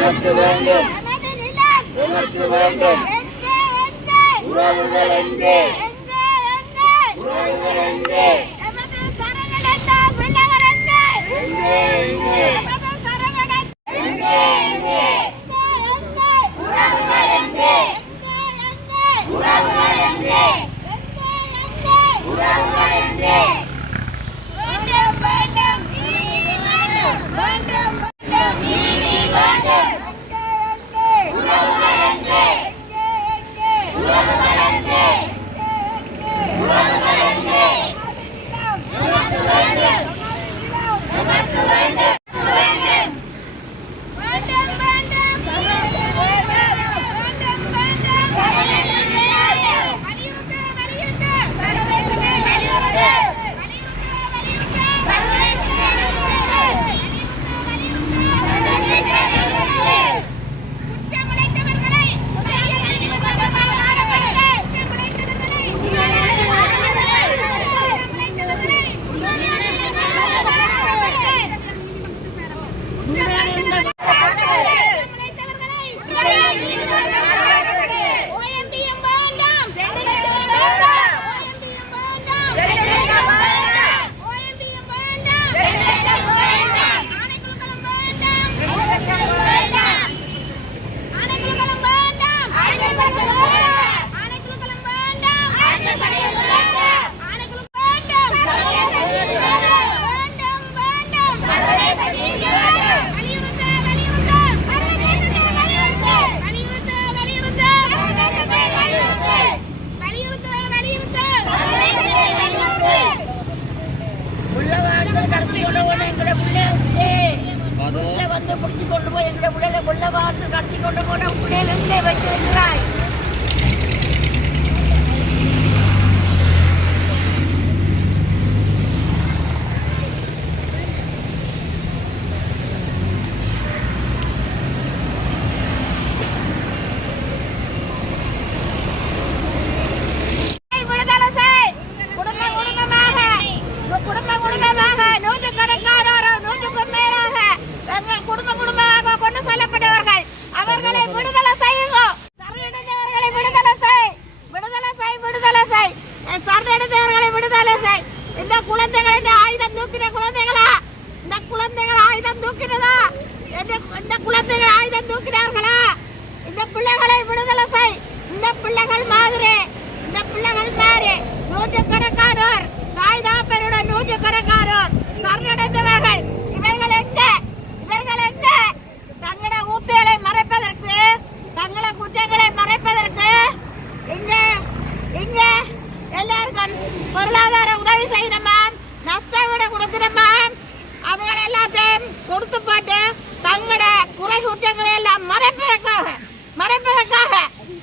எமக்கு வேண்டும் எமக்கு வேண்டும் உறவுகள் எங்கே உறவுகள் எங்கே பொருளாதார உதவி செய்யணுமா, நஷ்டவீடு கொடுக்கணுமா, அவங்களை எல்லாத்தையும் கொடுத்து போட்டு தங்களோட குறை குற்றங்களை எல்லாம் மறைப்பதற்காக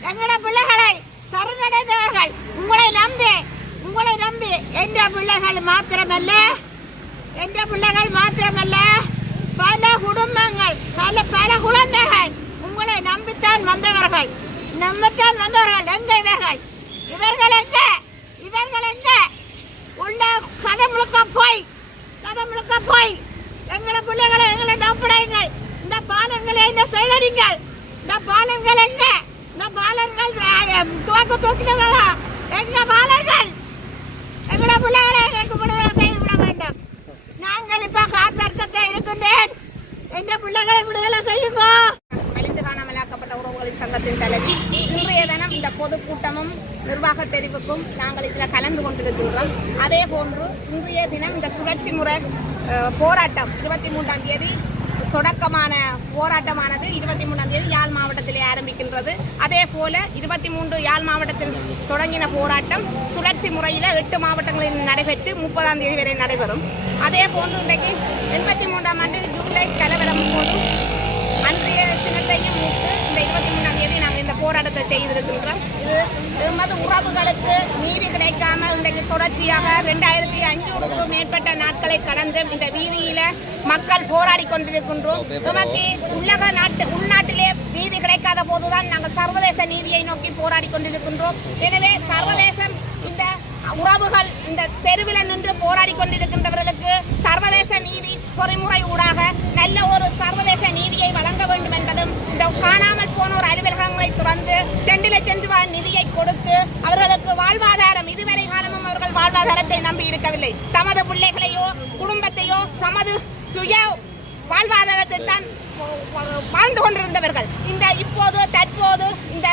எங்களோட பிள்ளைகளை சரணடைந்தவர்கள் உங்களை நம்பி என்ற பிள்ளைகள் மாத்திரமல்ல பல குடும்பங்கள் பல குழந்தைகள் உங்களை நம்பித்தான் வந்தவர்கள் இவர்கள் எங்க உள்ள கதை முழுக்க போய் எங்களை பிள்ளைகளை எங்களை நம்பிடுங்கள். இந்த பாலங்களை என்ன செய்கிறீர்கள்? இந்த பாலங்கள் எங்க? இந்த பாலங்கள் தூக்கினவர்களா? எங்க பாலங்கள்? எங்களை பிள்ளைகளை எங்களுக்கு விடுதலை செய்து விட வேண்டும். நாங்கள் இப்ப காத்தர்க்கத்தை இருக்கின்றேன். எங்க பிள்ளைகளை விடுதலை செய்யுங்க. கழிந்து காணாமலாக்கப்பட்ட உறவுகளின் சங்கத்தின் தலைவி இன்றைய தினம் இந்த பொதுக்கூட்டமும் நிர்வாக தெரிவுக்கும் நாங்கள் இதில் கலந்து கொண்டிருக்கின்றோம். அதே போன்று இன்றைய தினம் இந்த சுழற்சி முறை போராட்டம் 23ஆம் தேதி தொடக்கமான போராட்டமானது 23ஆம் தேதி யாழ் மாவட்டத்திலே ஆரம்பிக்கின்றது. அதே போல 23 யாழ் மாவட்டத்தில் தொடங்கின போராட்டம் சுழற்சி முறையில் 8 மாவட்டங்களில் நடைபெற்று 30ஆம் தேதி வரை நடைபெறும். அதே போன்று இன்றைக்கு 83ஆம் ஆண்டு ஜூலை கலவரம் போது அன்றைய தினத்தையும் முட்டு இந்த 23ஆம் தேதி நாங்கள் இந்த போராட்டத்தை செய்திருக்கின்றோம். இது எமது உறவுகளுக்கு நீதி கிடைக்காமல் இன்றைக்கு தொடர்ச்சியாக 2500க்கும் மேற்பட்ட நாட்களை கடந்து இந்த வீதியில மக்கள் போராடி கொண்டிருக்கின்றோம். நமக்கு உள்நாட்டிலே நீதி கிடைக்காத போதுதான் நாங்கள் சர்வதேச நீதியை நோக்கி போராடி கொண்டிருக்கின்றோம். எனவே சர்வதேசம் இந்த உறவுகள் இந்த தெருவில் நின்று போராடி கொண்டிருக்கின்றவர்களுக்கு சர்வதேச நீதி பொறிமுறை ஊடாக நல்ல ஒரு சர்வதேச நீதியை வழங்க வேண்டும் என்பதும் இந்த காணாமல் போனோர் அலுவலகங்களை துறந்து 2 லட்சம் ரூபாய் நிதியை கொடுத்து அவர்களுக்கு வாழ்வாதாரம் இதுவரை காலமும் அவர்கள் வாழ்வாதாரத்தை நம்பி இருக்கவில்லை. தமது பிள்ளைகளையோ குடும்பத்தையோ தமது சுய வாழ்வாதாரத்தை தான் வாழ்ந்து கொண்டிருந்தவர்கள் இப்போது தற்போது இந்த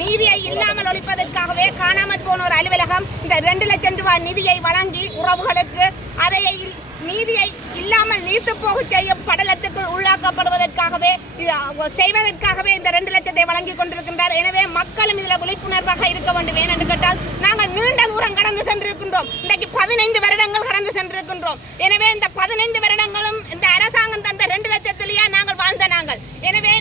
நீதியை இல்லாமல் ஒழிப்பதற்காகவே காணாமல் போனோர் அலுவலகம் இந்த 2 லட்சம் ரூபாய் நிதியை வழங்கி உறவுகளுக்கு அதை நீதியை இல்லாமல் நீர்த்து போக செய்யும் படலத்துக்குள் உள்ளாக்கப்படுவதற்காகவே செய்வதற்காகவே இந்த 2 லட்சத்தை வழங்கி கொண்டிருக்கின்றார். எனவே மக்களும் இதில் விழிப்புணர்வாக இருக்க வேண்டும். ஏனென்று கேட்டால் நாங்கள் நீண்ட தூரம் கடந்து சென்றிருக்கின்றோம். இன்றைக்கு 15 வருடங்கள் கடந்து சென்றிருக்கின்றோம். எனவே இந்த 15 வருடங்களும் இந்த அரசாங்கம் தந்த 2 லட்சத்திலேயே நாங்கள் வாழ்ந்த நாங்கள். எனவே